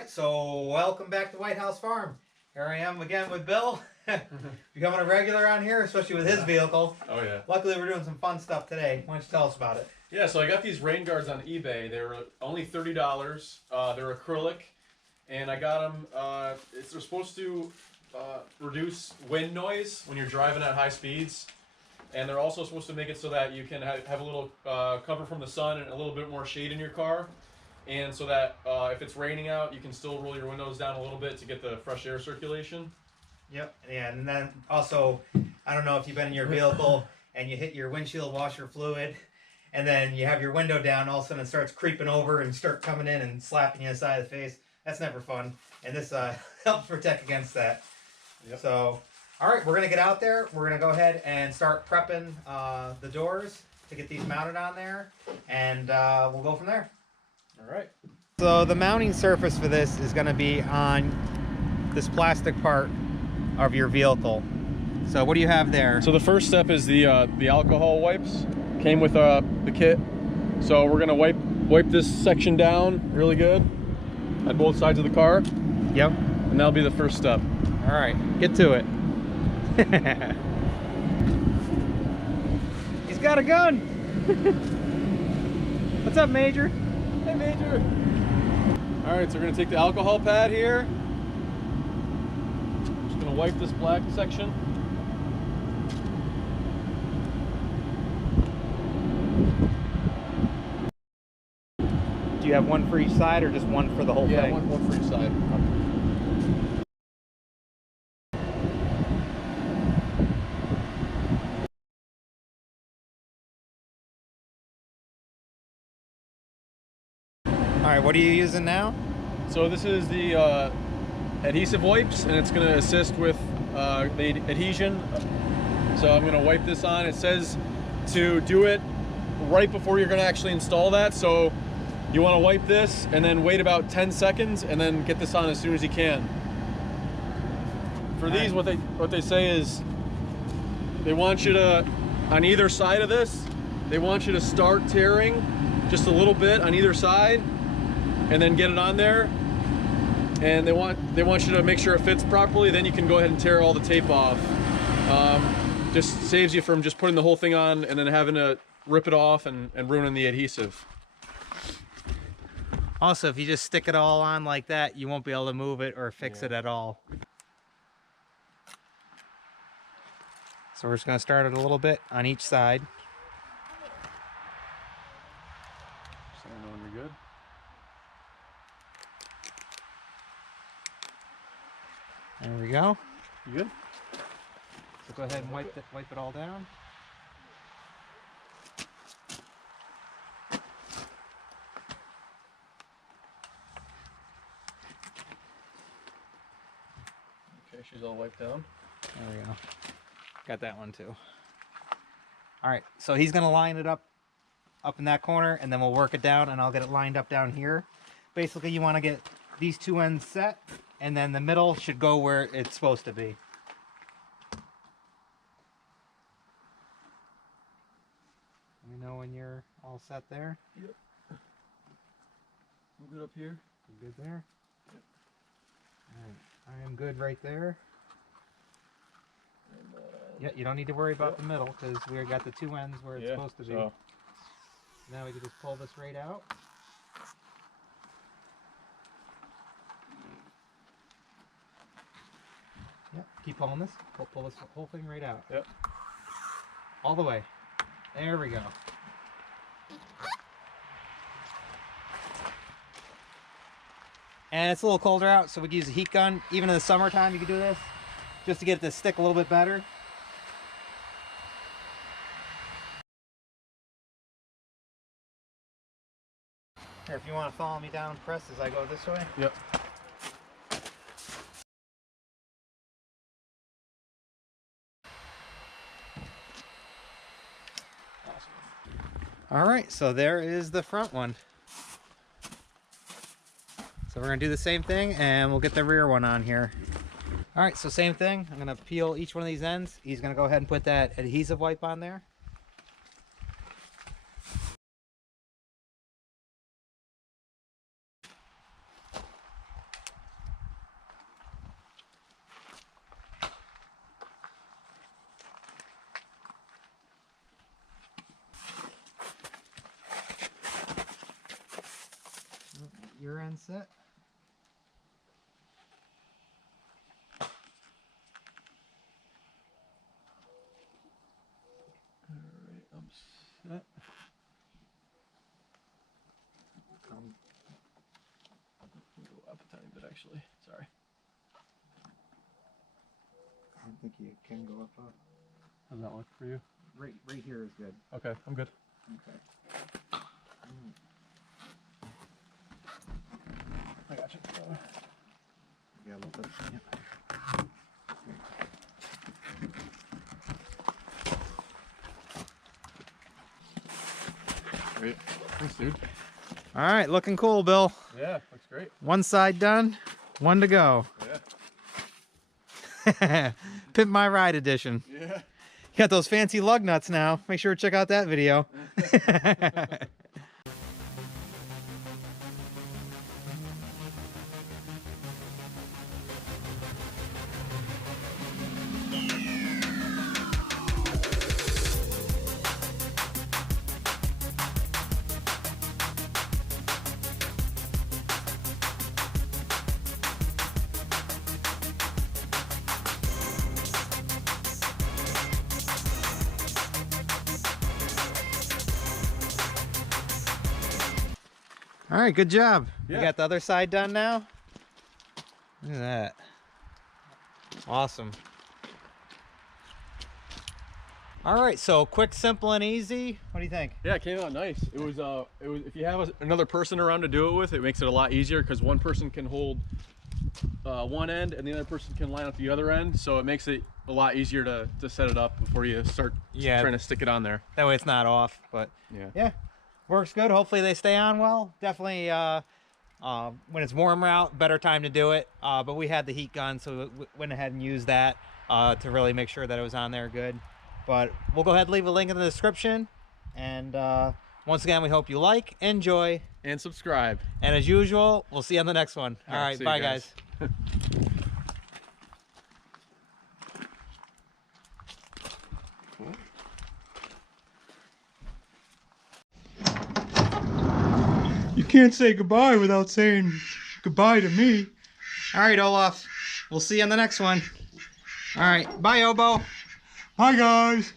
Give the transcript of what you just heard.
right, so welcome back to White House Farm. Here I am again with Bill, becoming a regular on here, especially with his vehicle. Oh yeah. Luckily, we're doing some fun stuff today. Why don't you tell us about it? Yeah, so I got these rain guards on eBay. They were only $30. They're acrylic, and I got them. They're supposed to reduce wind noise when you're driving at high speeds, and they're also supposed to make it so that you can have a little cover from the sun and a little bit more shade in your car. And so that if it's raining out, you can still roll your windows down a little bit to get the fresh air circulation. Yep, yeah, and then also, I don't know if you've been in your vehicle and you hit your windshield washer fluid, and then you have your window down, all of a sudden it starts creeping over and start coming in and slapping you in the side of the face. That's never fun, and this helps protect against that. Yep. So, all right, we're going to get out there. We're going to go ahead and start prepping the doors to get these mounted on there, and we'll go from there. All right. So the mounting surface for this is going to be on this plastic part of your vehicle. So what do you have there? So the first step is the alcohol wipes. Came with the kit. So we're gonna wipe this section down really good at both sides of the car. Yep. And that'll be the first step. All right, get to it. He's got a gun. What's up, Major? Hey, Major. All right, so we're gonna take the alcohol pad here. Just gonna wipe this black section. Do you have one for each side or just one for the whole thing? Yeah, one for each side. All right, what are you using now? So this is the adhesive wipes, and it's going to assist with the adhesion. So I'm going to wipe this on. It says to do it right before you're going to actually install that. So you want to wipe this and then wait about 10 seconds and then get this on as soon as you can. For these, what they say is they want you to, on either side of this, they want you to start tearing just a little bit on either side and then get it on there. And they want you to make sure it fits properly. Then you can go ahead and tear all the tape off. Just saves you from just putting the whole thing on and then having to rip it off and ruining the adhesive. Also, if you just stick it all on like that, you won't be able to move it or fix it at all. So we're just going to start it a little bit on each side. Just let me know when you're good. There we go. You good? So go ahead and wipe it all down. Okay, she's all wiped down. There we go. Got that one too. All right, so he's gonna line it up in that corner, and then we'll work it down, and I'll get it lined up down here. Basically, you want to get these two ends set, and then the middle should go where it's supposed to be. Let me know when you're all set there. Yep. We're good up here. You good there? Yep. All right. I am good right there. And, yeah, you don't need to worry about the middle because we got the two ends where it's supposed to be. So. Now we can just pull this right out. Yep, keep pulling this. Pull this whole thing right out. Yep. All the way. There we go. And it's a little colder out, so we can use a heat gun. Even in the summertime, you can do this just to get it to stick a little bit better. Here, if you want to follow me down, press as I go this way. Yep. All right, so there is the front one. So we're gonna do the same thing and we'll get the rear one on here. All right, so same thing. I'm gonna peel each one of these ends. He's gonna go ahead and put that adhesive wipe on there. your end set. Alright, I'm set. Go up a tiny bit actually. Sorry. I don't think you can go up. How's that look for you? Right here is good. Okay, I'm good. Okay. I got you. Yeah, a little bit. Yeah. Great. Thanks, dude. All right, looking cool, Bill. Yeah, looks great. One side done, one to go. Yeah. Pimp My Ride edition. Yeah. You got those fancy lug nuts now. Make sure to check out that video. All right, good job. Yeah. We got the other side done now. Look at that. Awesome. All right, so quick, simple, and easy. What do you think? Yeah, it came out nice. It was if you have another person around to do it with, it makes it a lot easier because one person can hold one end and the other person can line up the other end. So it makes it a lot easier to set it up before you start trying to stick it on there. That way it's not off, but yeah, works good. Hopefully they stay on well. Definitely when it's warmer out, better time to do it. But we had the heat gun, so we went ahead and used that to really make sure that it was on there good. But we'll go ahead and leave a link in the description. And once again, we hope you like, enjoy, and subscribe. And as usual, we'll see you on the next one. All right, bye guys. You can't say goodbye without saying goodbye to me. All right, Olaf. We'll see you on the next one. All right. Bye, Obo. Hi, guys.